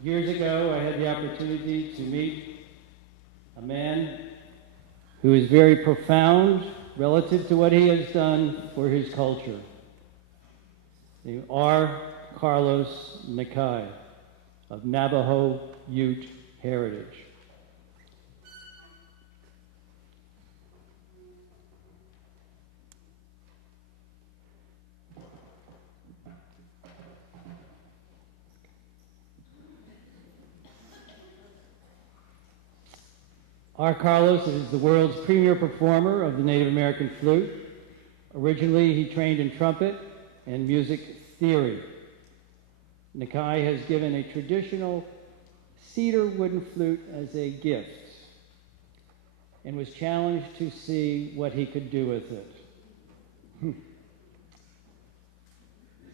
Years ago, I had the opportunity to meet a man who is very profound relative to what he has done for his culture. The R. Carlos Nakai of Navajo Ute heritage. R. Carlos is the world's premier performer of the Native American flute. Originally, he trained in trumpet and music theory. Nakai has given a traditional cedar wooden flute as a gift and was challenged to see what he could do with it.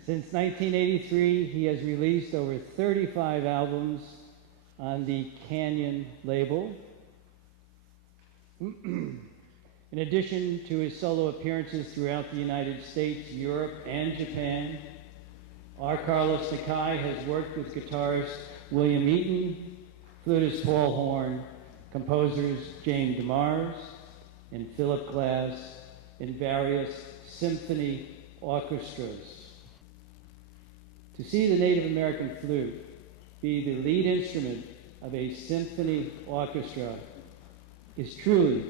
Since 1983, he has released over 35 albums on the Canyon label. In addition to his solo appearances throughout the United States, Europe, and Japan, R. Carlos Nakai has worked with guitarist William Eaton, flutist Paul Horn, composers James DeMars and Philip Glass in various symphony orchestras. To see the Native American flute be the lead instrument of a symphony orchestra is truly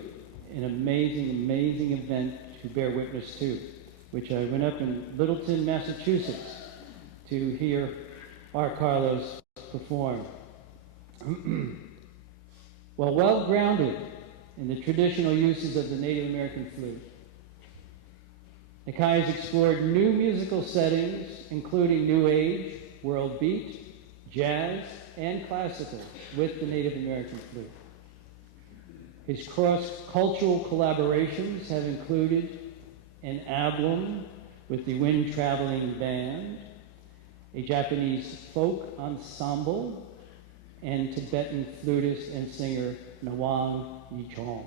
an amazing, amazing event to bear witness to, which I went up in Littleton, Massachusetts to hear R. Carlos perform. While well grounded in the traditional uses of the Native American flute, Nakai has explored new musical settings, including New Age, world beat, jazz, and classical with the Native American flute. His cross-cultural collaborations have included an album with the Wind Traveling Band, a Japanese folk ensemble, and Tibetan flutist and singer Nawang Yichong.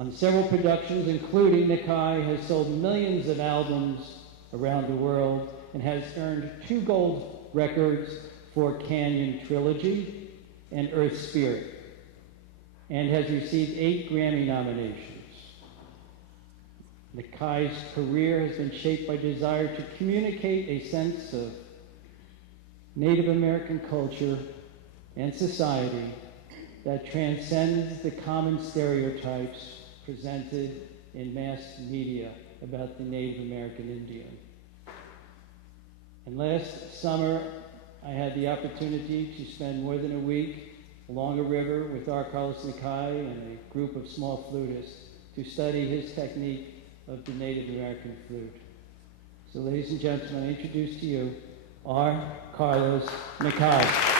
On several productions, including Nakai has sold millions of albums around the world and has earned 2 gold records for Canyon Trilogy and Earth Spirit, and has received 8 Grammy nominations. Nakai's career has been shaped by desire to communicate a sense of Native American culture and society that transcends the common stereotypes presented in mass media about the Native American Indian. And last summer, I had the opportunity to spend more than a week along a river with R. Carlos Nakai and a group of small flutists to study his technique of the Native American flute. So ladies and gentlemen, I introduce to you R. Carlos Nakai.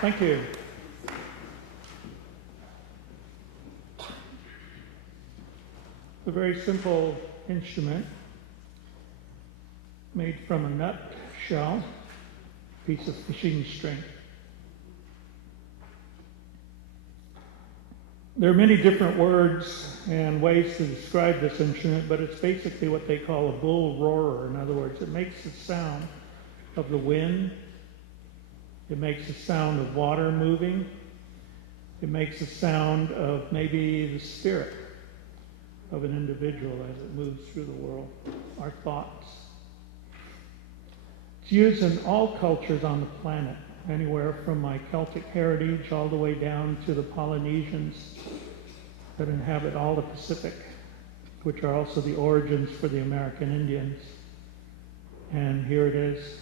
Thank you. A very simple instrument made from a nut shell, piece of fishing string. There are many different words and ways to describe this instrument, but it's basically what they call a bull roarer. In other words, it makes the sound of the wind. It makes the sound of water moving. It makes the sound of maybe the spirit of an individual as it moves through the world, our thoughts. It's used in all cultures on the planet, anywhere from my Celtic heritage all the way down to the Polynesians that inhabit all the Pacific, which are also the origins for the American Indians. And here it is.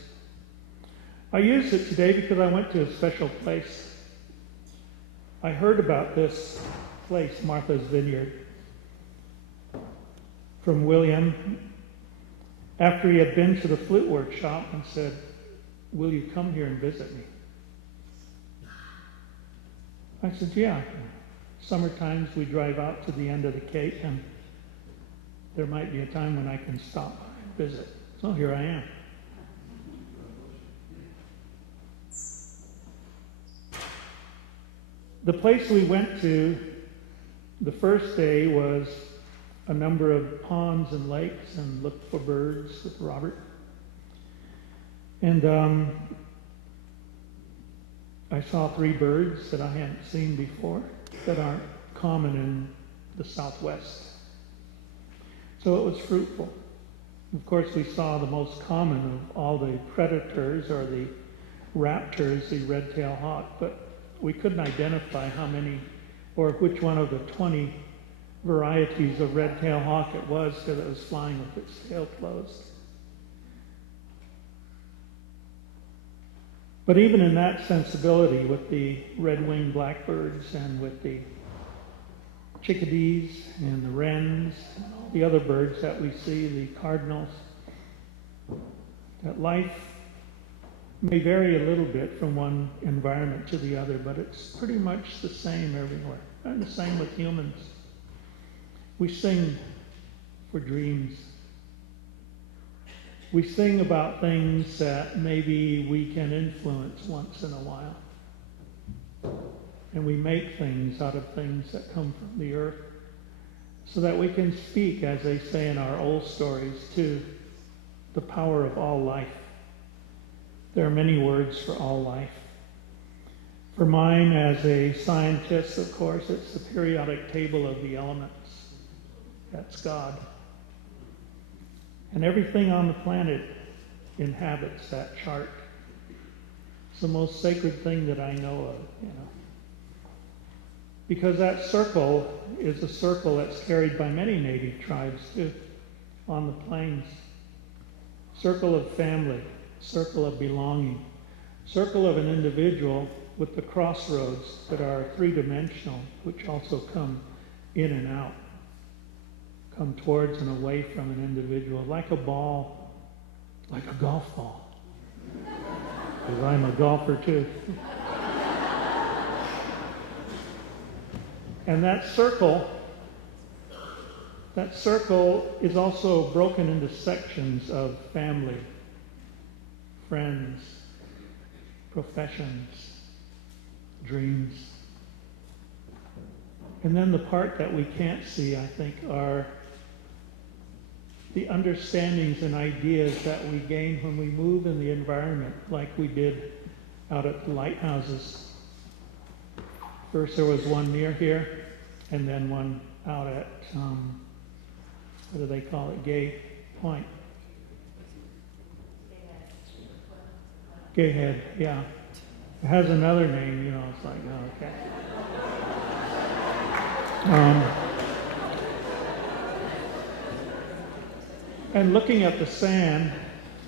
I used it today because I went to a special place. I heard about this place, Martha's Vineyard, from William after he had been to the flute workshop and said, "Will you come here and visit me?" I said, "Yeah. Summertimes we drive out to the end of the Cape, and there might be a time when I can stop by and visit." So here I am. The place we went to the first day was a number of ponds and lakes and looked for birds with Robert. And I saw 3 birds that I hadn't seen before that aren't common in the Southwest. So it was fruitful. Of course, we saw the most common of all the predators, or the raptors, the red-tailed hawk, but we couldn't identify how many or which one of the 20 varieties of red-tailed hawk it was because it was flying with its tail closed. But even in that sensibility, with the red-winged blackbirds and with the chickadees and the wrens, and all the other birds that we see, the cardinals, that life may vary a little bit from one environment to the other, but it's pretty much the same everywhere. And the same with humans. We sing for dreams. We sing about things that maybe we can influence once in a while. And we make things out of things that come from the earth so that we can speak, as they say in our old stories, to the power of all life. There are many words for all life. For mine, as a scientist, of course, it's the periodic table of the elements. That's God. And everything on the planet inhabits that chart. It's the most sacred thing that I know of, Because that circle is a circle that's carried by many native tribes too, on the plains. Circle of family, circle of belonging, circle of an individual with the crossroads that are 3-dimensional, which also come in and out, come towards and away from an individual, like a ball, like a golf ball. Because I'm a golfer too. And that circle is also broken into sections of family, friends, professions, dreams. And then the part that we can't see, I think, are the understandings and ideas that we gain when we move in the environment, like we did out at the lighthouses. First there was one near here, and then one out at, what do they call it, Gay Point? Gay Head, yeah. It has another name, it's like, oh, okay. And looking at the sand,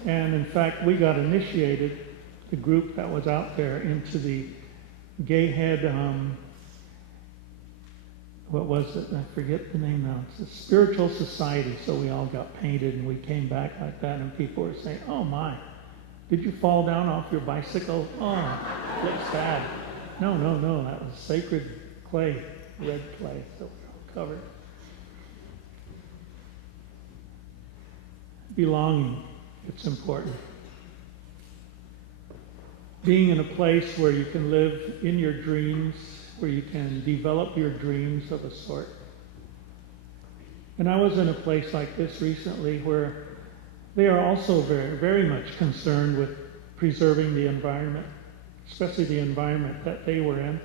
and in fact we got initiated, the group that was out there, into the Gay Head, what was it? I forget the name now. It's a spiritual society, so we all got painted and we came back like that, and people were saying, "Oh my, did you fall down off your bicycle? Oh, it looks bad." No, that was sacred clay, red clay, so we're all covered. Belonging, it's important. Being in a place where you can live in your dreams, where you can develop your dreams of a sort. And I was in a place like this recently where they are also very, very much concerned with preserving the environment, especially the environment that they were in.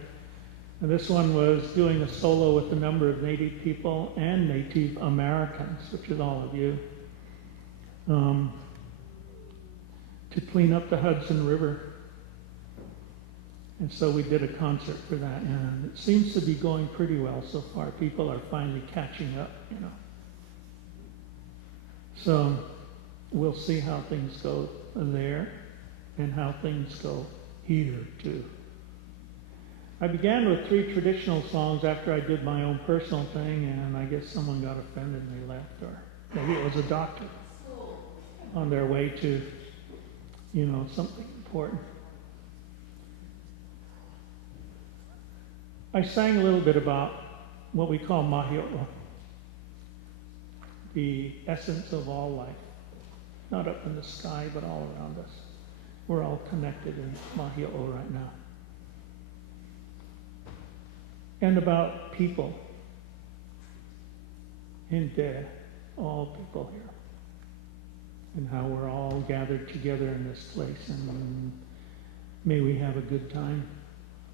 And this one was doing a solo with a number of Native people and Native Americans, which is all of you, to clean up the Hudson River. And so we did a concert for that, and it seems to be going pretty well so far. People are finally catching up, you know. So we'll see how things go there and how things go here, too. I began with 3 traditional songs after I did my own personal thing, and I guess someone got offended and they left, or maybe it was a doctor on their way to, you know, something important. I sang a little bit about what we call mahi'o, the essence of all life. Not up in the sky, but all around us. We're all connected in mahi'o right now. And about people. Inte, all people here. And how we're all gathered together in this place. And may we have a good time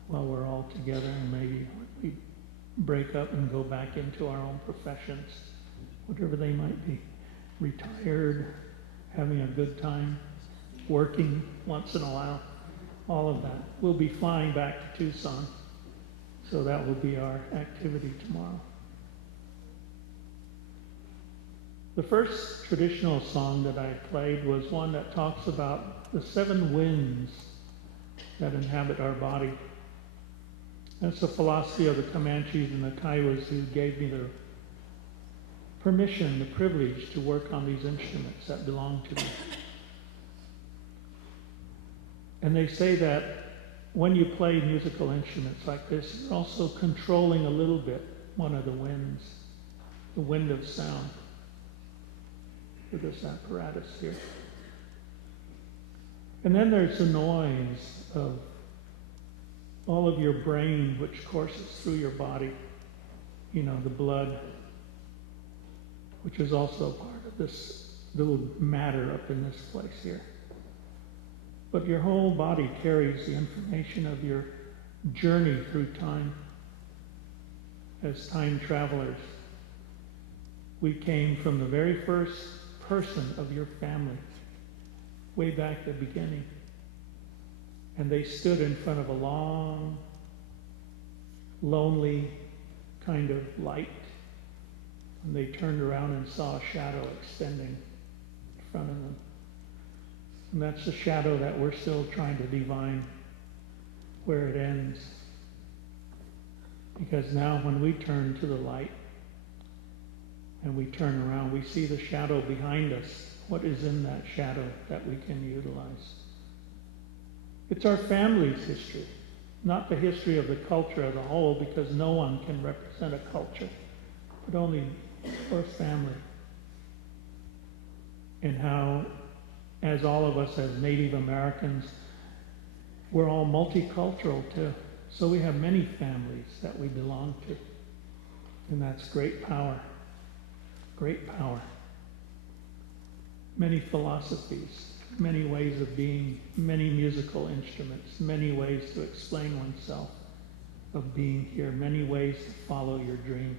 while we're all together, and maybe we break up and go back into our own professions, whatever they might be. Retired, having a good time, working once in a while, all of that. We'll be flying back to Tucson, so that will be our activity tomorrow. The first traditional song that I played was one that talks about the 7 winds that inhabit our body. That's the philosophy of the Comanches and the Kiowas, who gave me the permission, the privilege to work on these instruments that belong to me. And they say that when you play musical instruments like this, you're also controlling a little bit one of the winds, the wind of sound, with this apparatus here. And then there's the noise of all of your brain, which courses through your body, you know, the blood, which is also part of this little matter up in this place here. But your whole body carries the information of your journey through time. As time travelers, we came from the very first person of your family, way back at the beginning. And they stood in front of a long, lonely kind of light. And they turned around and saw a shadow extending in front of them. And that's the shadow that we're still trying to divine where it ends. Because now when we turn to the light and we turn around, we see the shadow behind us. What is in that shadow that we can utilize? It's our family's history, not the history of the culture as a whole, because no one can represent a culture, but only our family. And how, as all of us as Native Americans, we're all multicultural too. So we have many families that we belong to. And that's great power. Great power. Many philosophies, many ways of being, many musical instruments, many ways to explain oneself of being here, many ways to follow your dream.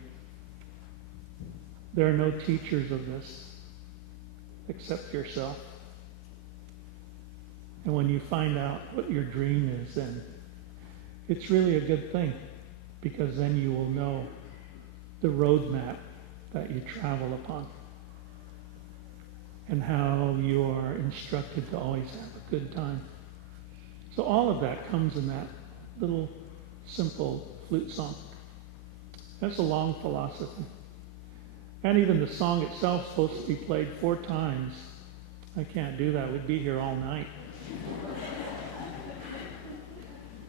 There are no teachers of this except yourself. And when you find out what your dream is, then it's really a good thing, because then you will know the roadmap that you travel upon and how you are instructed to always have a good time. So all of that comes in that little simple flute song. That's a long philosophy. And even the song itself is supposed to be played 4 times. I can't do that. We'd be here all night.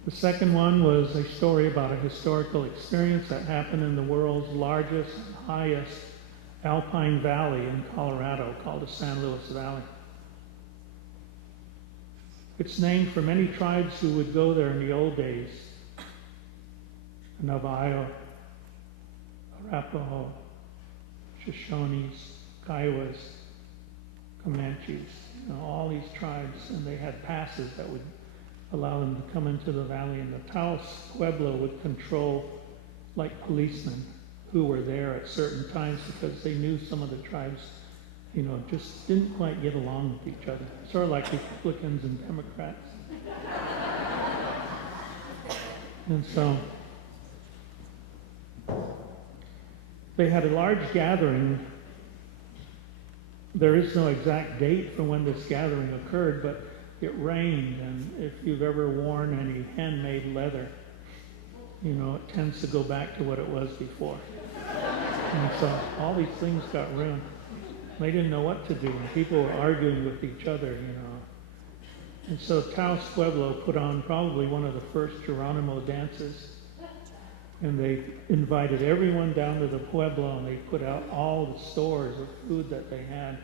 The second one was a story about a historical experience that happened in the world's largest, highest alpine valley in Colorado called the San Luis Valley. It's named for many tribes who would go there in the old days. Navajo, Arapaho, Shoshones, Kiowas, Comanches, all these tribes, and they had passes that would allow them to come into the valley, and the Taos Pueblo would control like policemen who were there at certain times because they knew some of the tribes, just didn't quite get along with each other. Sort of like Republicans and Democrats. And so they had a large gathering. There is no exact date for when this gathering occurred, but it rained, and if you've ever worn any handmade leather, it tends to go back to what it was before. And so all these things got ruined. They didn't know what to do, and people were arguing with each other, And so Taos Pueblo put on probably one of the first Geronimo dances, and they invited everyone down to the Pueblo, and they put out all the stores of food that they had,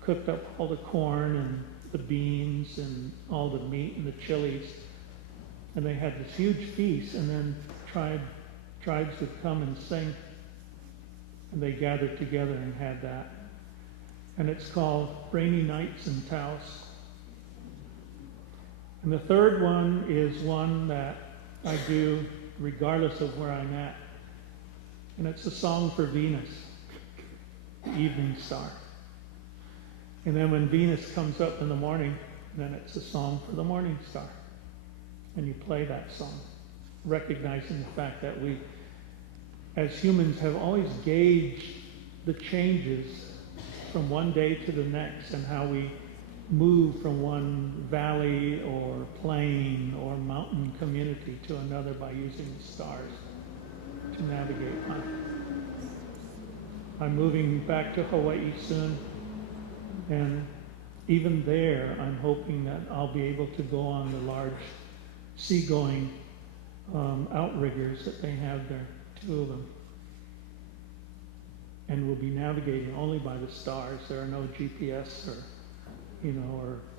cooked up all the corn and the beans and all the meat and the chilies, and they had this huge feast, and then tribes would come and sing, and they gathered together and had that. And it's called Rainy Nights in Taos. And the third one is one that I do regardless of where I'm at. And it's a song for Venus, the evening star. And then when Venus comes up in the morning, then it's a song for the morning star. And you play that song, recognizing the fact that we, as humans, have always gauged the changes from one day to the next and how we move from one valley or plain or mountain community to another by using the stars to navigate life. I'm moving back to Hawaii soon, and even there I'm hoping that I'll be able to go on the large seagoing outriggers that they have there, 2 of them. And we'll be navigating only by the stars. There are no GPS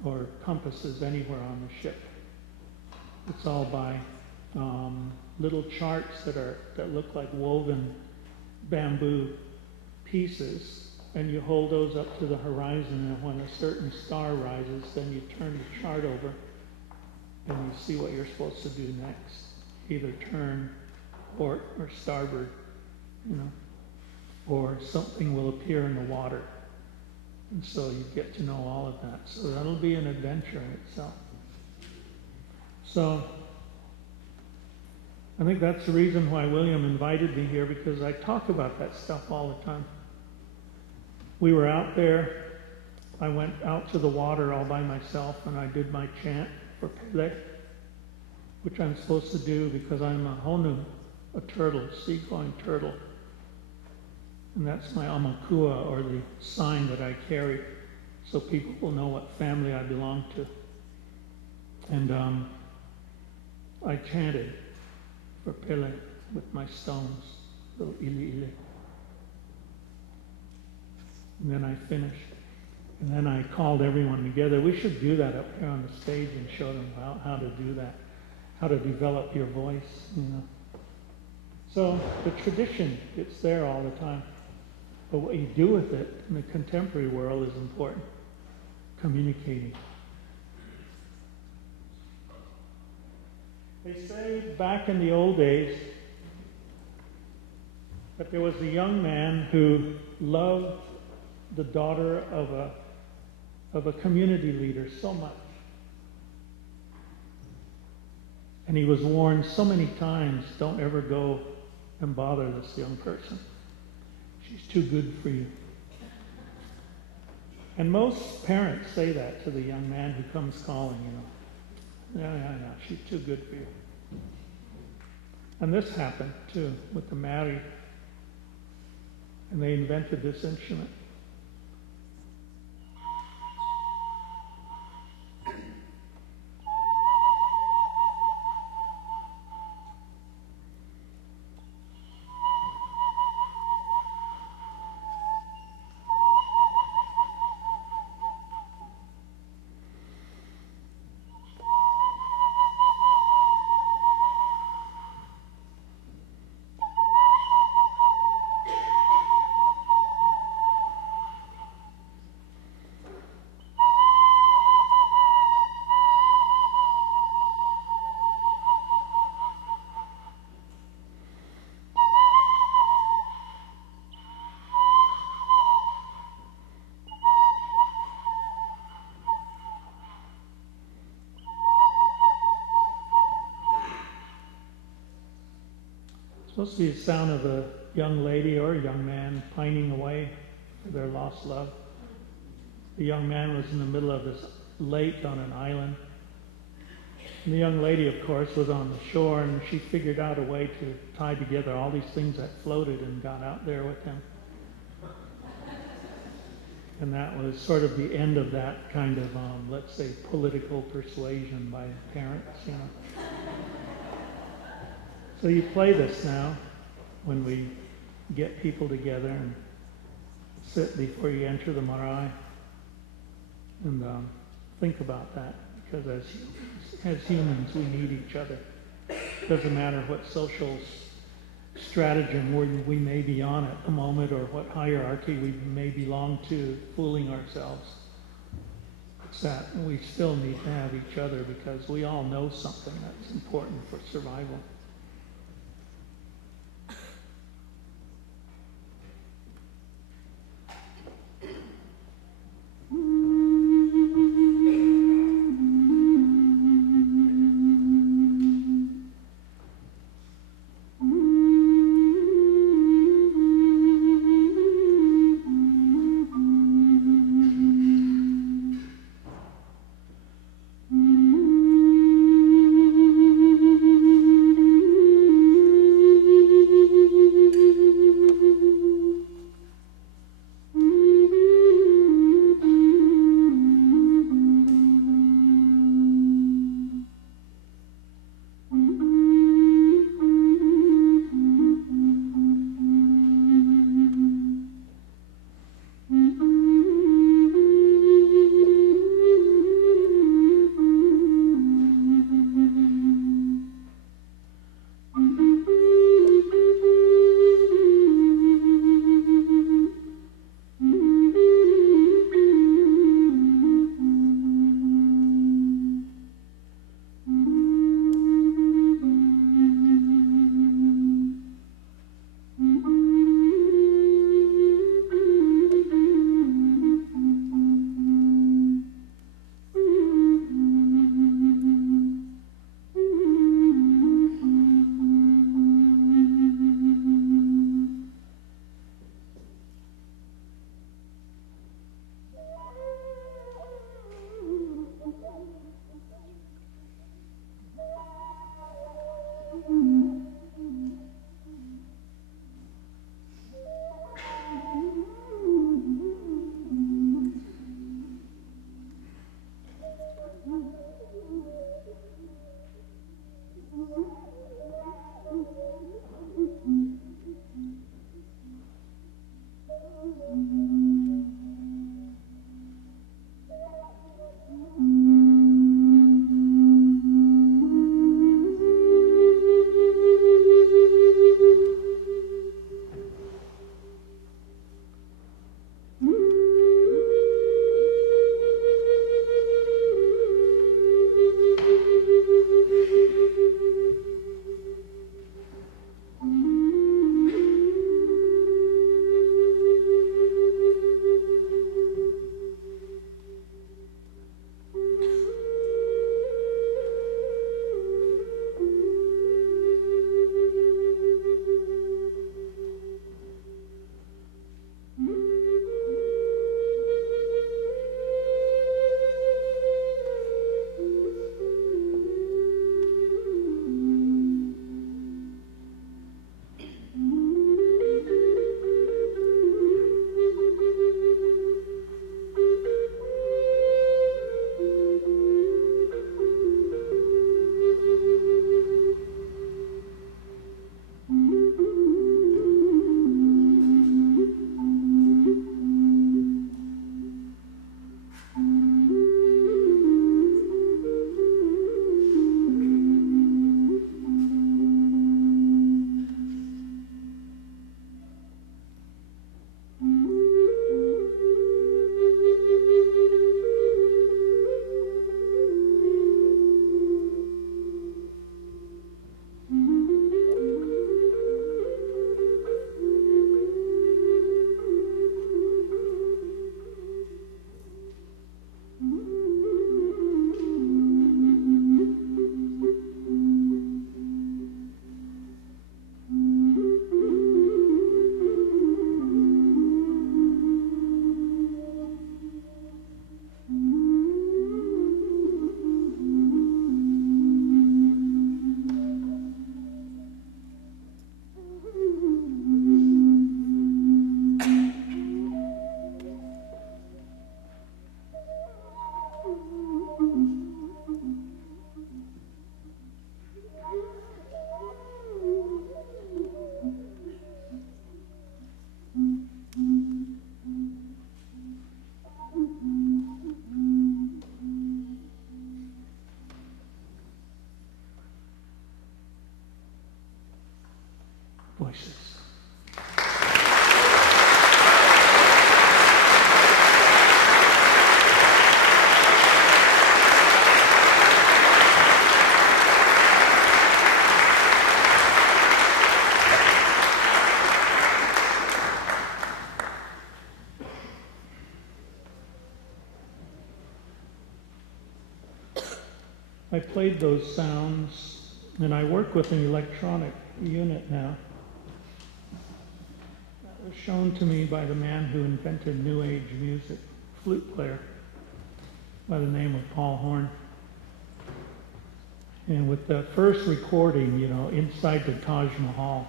or compasses anywhere on the ship. It's all by little charts that look like woven bamboo pieces, and you hold those up to the horizon, and when a certain star rises, then you turn the chart over and you see what you're supposed to do next. Either turn port or starboard, or something will appear in the water. And so you get to know all of that. So that'll be an adventure in itself. So I think that's the reason why William invited me here, because I talk about that stuff all the time. We were out there. I went out to the water all by myself, and I did my chant for Pele, which I'm supposed to do because I'm a honu, a turtle, seagoing turtle. And that's my amakua, or the sign that I carry, so people will know what family I belong to. And I chanted for Pele with my stones, little ili ili. And then I finished. And then I called everyone together. We should do that up here on the stage and show them how to do that, how to develop your voice, So the tradition, it's there all the time. But what you do with it in the contemporary world is important. Communicating. They say back in the old days that there was a young man who loved the daughter of a community leader so much. And he was warned so many times, don't ever go and bother this young person. She's too good for you. And most parents say that to the young man who comes calling, No, she's too good for you. And this happened, too, with the Maori. And they invented this instrument. supposed to be the sound of a young lady or a young man pining away for their lost love. The young man was in the middle of this lake on an island. And the young lady, of course, was on the shore, and she figured out a way to tie together all these things that floated and got out there with him. And that was sort of the end of that kind of, let's say, political persuasion by parents, you know. So you play this now when we get people together and sit before you enter the marae, and think about that, because as humans we need each other. It doesn't matter what social stratagem we may be on at the moment, or what hierarchy we may belong to, fooling ourselves. It's that we still need to have each other, because we all know something that's important for survival. I played those sounds, and I work with an electronic unit now. That was shown to me by the man who invented New Age music, flute player by the name of Paul Horn. And with the first recording, you know, inside the Taj Mahal,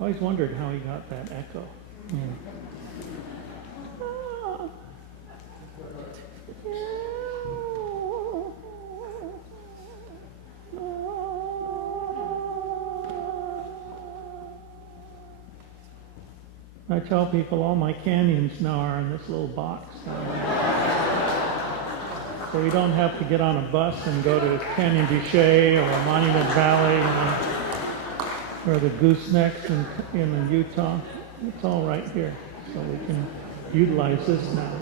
I always wondered how he got that echo. You know. I tell people all my canyons now are in this little box. So we don't have to get on a bus and go to Canyon de Chelly or Monument Valley, you know, or the goosenecks in Utah. It's all right here, so we can utilize this now.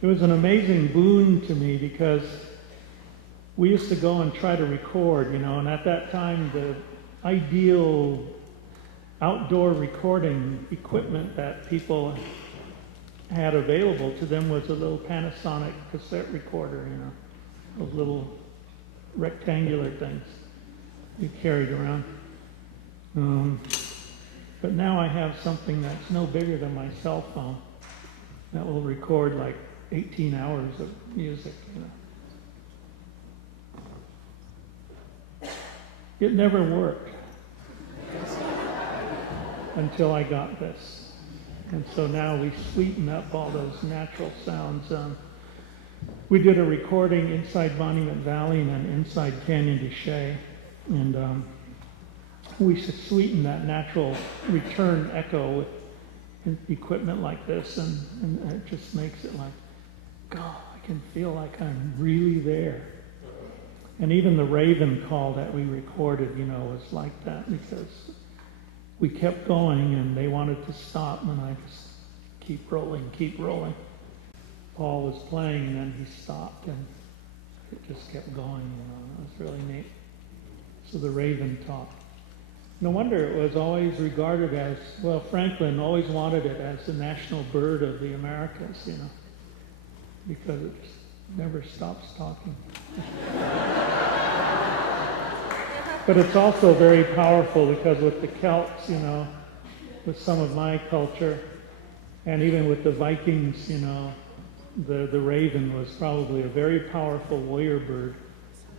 It was an amazing boon to me because we used to go and try to record, you know, and at that time the ideal outdoor recording equipment that people had available to them was a little Panasonic cassette recorder, you know, those little rectangular things you carried around. But now I have something that's no bigger than my cell phone that will record like 18 hours of music, you know. It never worked until I got this. And so now we sweeten up all those natural sounds. We did a recording inside Monument Valley and then inside Canyon de Chelly. And we sweeten that natural return echo with equipment like this. And it just makes it like, God, I can feel like I'm really there. And even the raven call that we recorded, you know, was like that because we kept going and they wanted to stop and I just keep rolling. Paul was playing and then he stopped and it just kept going, you know. It was really neat. So the raven talked. No wonder it was always regarded as, well, Franklin always wanted it as the national bird of the Americas, you know, because it just never stops talking. But it's also very powerful because with the Celts, you know, with some of my culture, and even with the Vikings, you know, the raven was probably a very powerful warrior bird,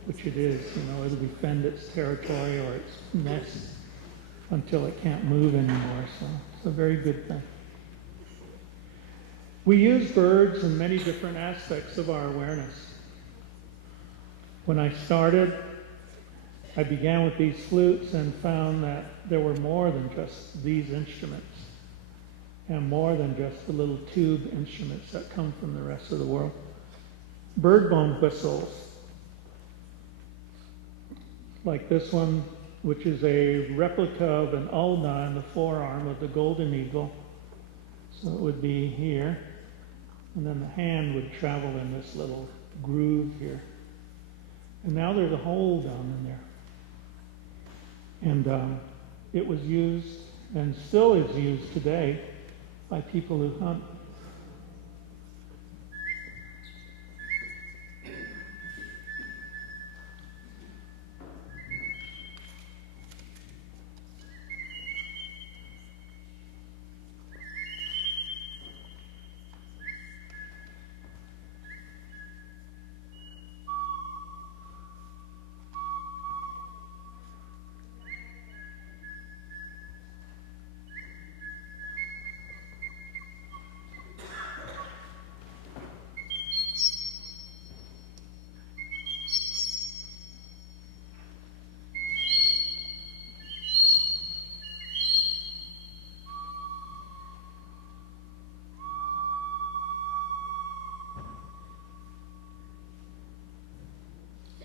which it is, you know, it'll defend its territory or its nest until it can't move anymore, so it's a very good thing. We use birds in many different aspects of our awareness. When I started, I began with these flutes and found that there were more than just these instruments and more than just the little tube instruments that come from the rest of the world. Bird bone whistles, like this one, which is a replica of an ulna in the forearm of the golden eagle. So it would be here, and then the hand would travel in this little groove here. And now there's a hole down in there. And it was used, and still is used today, by people who hunt.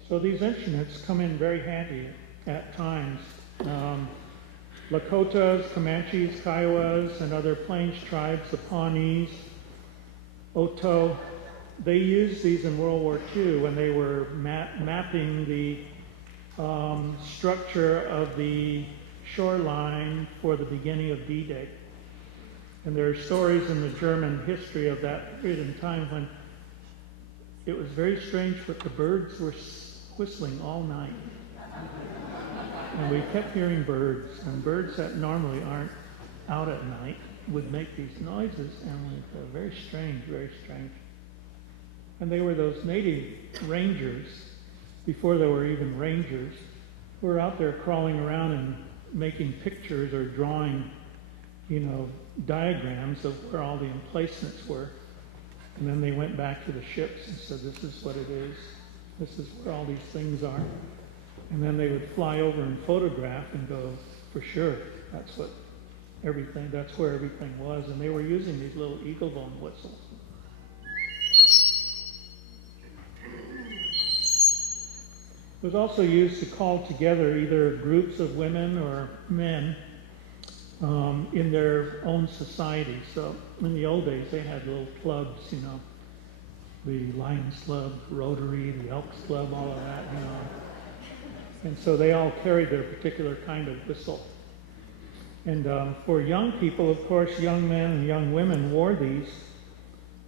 So these instruments come in very handy at times. Lakotas, Comanches, Kiowas, and other Plains tribes, the Pawnees, Oto, they used these in World War II when they were mapping the structure of the shoreline for the beginning of D-Day. And there are stories in the German history of that period in time when it was very strange, but the birds were whistling all night. And we kept hearing birds, and birds that normally aren't out at night would make these noises, and we very strange, very strange. And they were those native rangers, before there were even rangers, who were out there crawling around and making pictures or drawing, diagrams of where all the emplacements were. And then they went back to the ships and said, this is what it is. This is where all these things are. And then they would fly over and photograph and go, for sure, that's where everything was. And they were using these little eagle bone whistles. It was also used to call together either groups of women or men in their own society. So in the old days, they had little clubs, the Lions Club, Rotary, the Elks Club, all of that, And so they all carried their particular kind of whistle. And for young people, of course, young men and young women wore these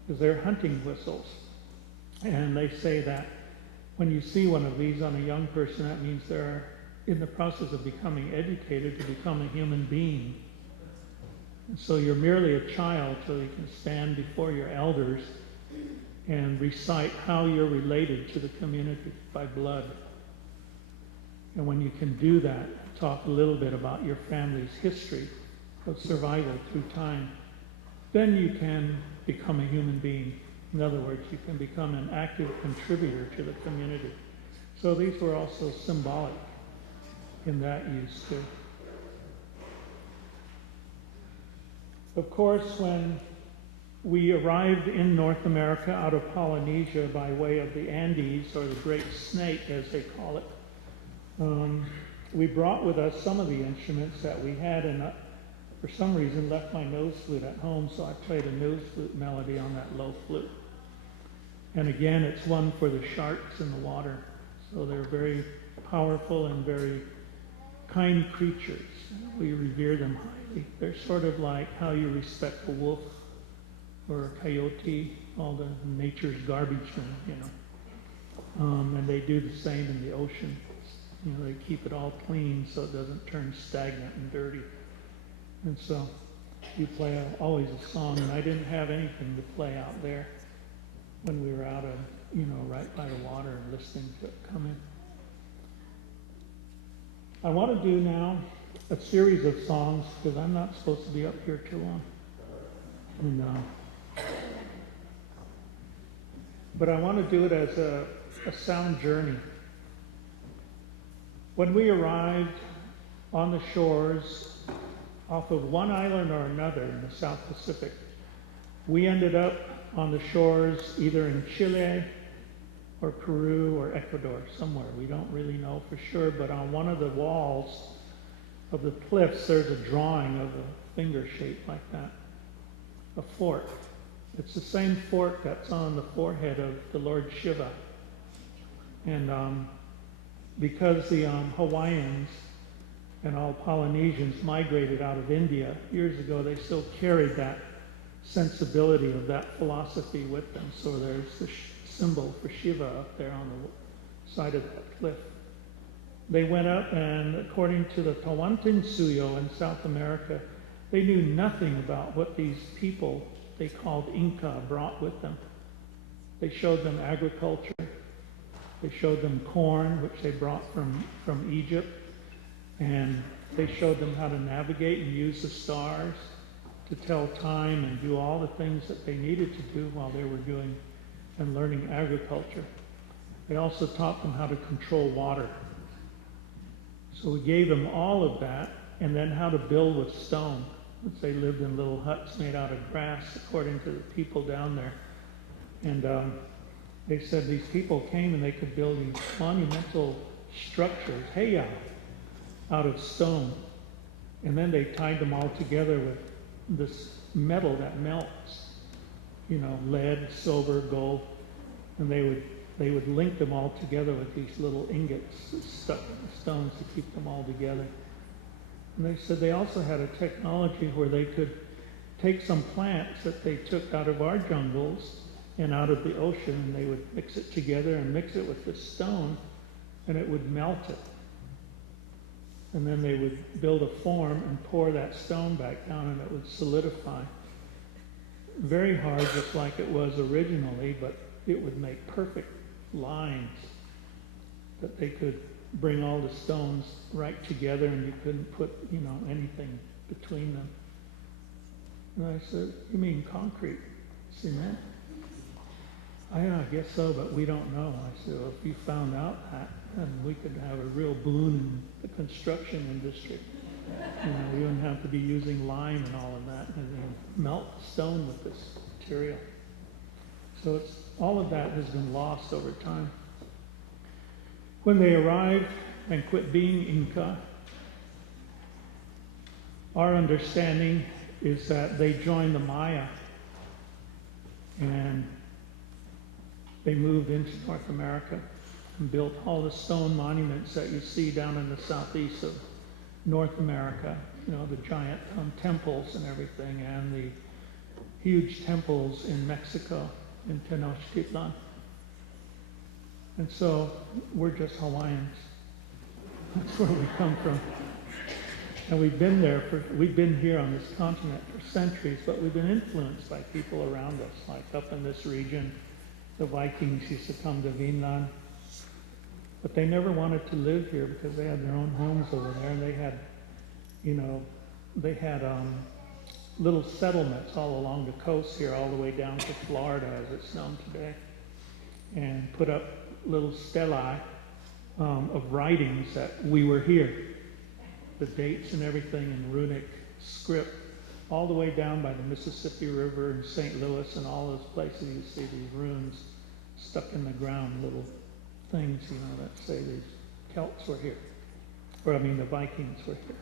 because they're hunting whistles. And they say that when you see one of these on a young person, that means they're in the process of becoming educated to become a human being. And so you're merely a child till you can stand before your elders and recite how you're related to the community by blood. And when you can do that, talk a little bit about your family's history of survival through time, then you can become a human being. In other words, you can become an active contributor to the community. So these were also symbolic in that use too. Of course, when we arrived in North America out of Polynesia by way of the Andes, or the Great Snake as they call it, we brought with us some of the instruments that we had, and for some reason left my nose flute at home, so I played a nose flute melody on that low flute. And again, it's one for the sharks in the water. So they're very powerful and very kind creatures. We revere them highly. They're sort of like how you respect a wolf or a coyote, all the nature's garbage men, And they do the same in the ocean. They keep it all clean so it doesn't turn stagnant and dirty. And so you play always a song, and I didn't have anything to play out there when we were out of, right by the water and listening to it come in. I want to do now a series of songs because I'm not supposed to be up here too long. But I want to do it as a sound journey. When we arrived on the shores off of one island or another in the South Pacific, we ended up on the shores either in Chile or Peru or Ecuador, somewhere. We don't really know for sure, but on one of the walls of the cliffs, there's a drawing of a finger shape like that, a fork. It's the same fork that's on the forehead of the Lord Shiva. And because the Hawaiians and all Polynesians migrated out of India years ago, they still carried that sensibility of that philosophy with them. So there's the symbol for Shiva up there on the side of that cliff. They went up, and according to the Tawantinsuyo in South America, they knew nothing about what these people they called Inca brought with them. They showed them agriculture. They showed them corn, which they brought from Egypt. And they showed them how to navigate and use the stars to tell time and do all the things that they needed to do while they were doing and learning agriculture. They also taught them how to control water. So we gave them all of that, and then how to build with stone, which they lived in little huts made out of grass, according to the people down there. And they said these people came and they could build these monumental structures, heiau, out of stone. And then they tied them all together with this metal that melts, lead, silver, gold, and they would link them all together with these little ingots stuck in the stones to keep them all together. And they said they also had a technology where they could take some plants that they took out of our jungles and out of the ocean, and they would mix it together and mix it with the stone, and it would melt it. And then they would build a form and pour that stone back down, and it would solidify. Very hard, just like it was originally, but it would make perfect lines that they could bring all the stones right together, and you couldn't put, anything between them. And I said, "You mean concrete, cement?" I guess so, but we don't know. I said, "Well, if you found out that, then we could have a real boon in the construction industry. We wouldn't have to be using lime and all of that, and melt stone with this material." So all of that has been lost over time. When they arrived and quit being Inca, our understanding is that they joined the Maya, and they moved into North America and built all the stone monuments that you see down in the southeast of North America, the giant temples and everything, and the huge temples in Mexico, in Tenochtitlan. And so we're just Hawaiians. That's where we come from. And we've been here on this continent for centuries, but we've been influenced by people around us, like up in this region. The Vikings used to come to Vineyard, but they never wanted to live here because they had their own homes over there, and they had little settlements all along the coast here, all the way down to Florida, as it's known today, and put up little stelae of writings that we were here, the dates and everything in runic script, all the way down by the Mississippi River and St. Louis and all those places. You see these runes stuck in the ground, little things, that say these Celts were here, the Vikings were here.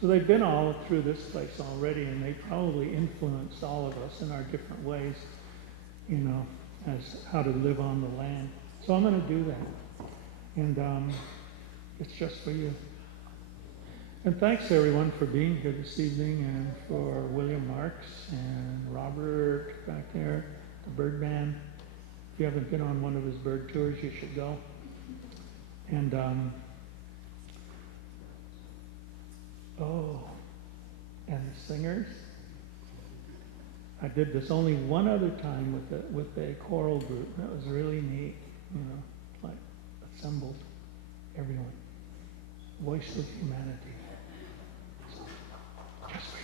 So they've been all through this place already, and they probably influenced all of us in our different ways, as how to live on the land. So I'm going to do that, and it's just for you. And thanks everyone for being here this evening, and for William Marks and Robert back there, the bird band. If you haven't been on one of his bird tours, you should go. And and the singers. I did this only one other time with a choral group. That was really neat. Like assembled everyone. Voice of humanity. Just for you.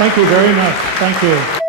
Thank you very much. Thank you.